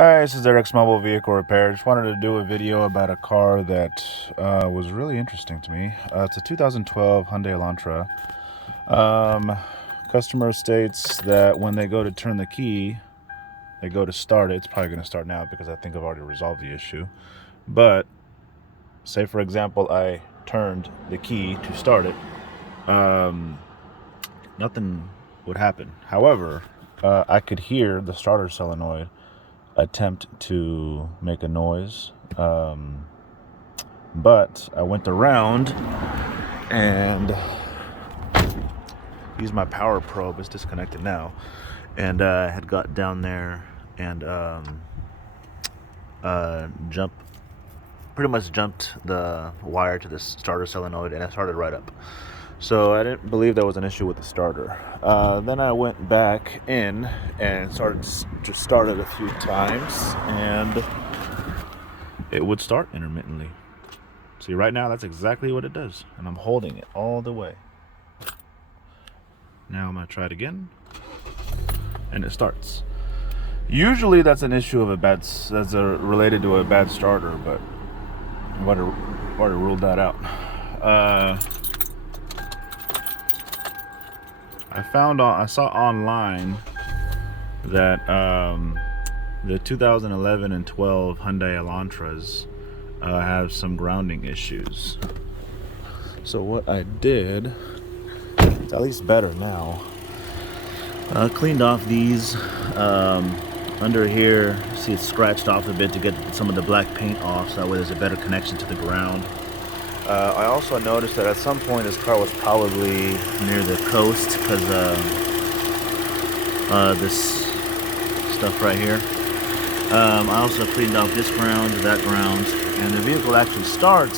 Hi, this is Eric's Mobile Vehicle Repair. Just wanted to do a video about a car that was really interesting to me. It's a 2012 Hyundai Elantra. Customer states that when they go to turn the key, they go to start it. It's probably going to start now because I think I've already resolved the issue. But say, for example, I turned the key to start it. Nothing would happen. However, I could hear the starter solenoid attempt to make a noise, but I went around and used my power probe. It's disconnected now, and had got down there and pretty much jumped the wire to the starter solenoid, and it started right up. So I didn't believe there was an issue with the starter. Then I went back in and started a few times, and it would start intermittently. See, right now that's exactly what it does, and I'm holding it all the way. Now I'm gonna try it again, and it starts. Usually that's an issue of related to a bad starter, but I've already ruled that out. I saw online that the 2011 and 12 Hyundai Elantras have some grounding issues. So what I did, it's at least better now. Cleaned off these under here. See, it's scratched off a bit to get some of the black paint off, so that way there's a better connection to the ground. I also noticed that at some point this car was probably near the coast because this stuff right here. I also cleaned off this ground, that ground, and the vehicle actually starts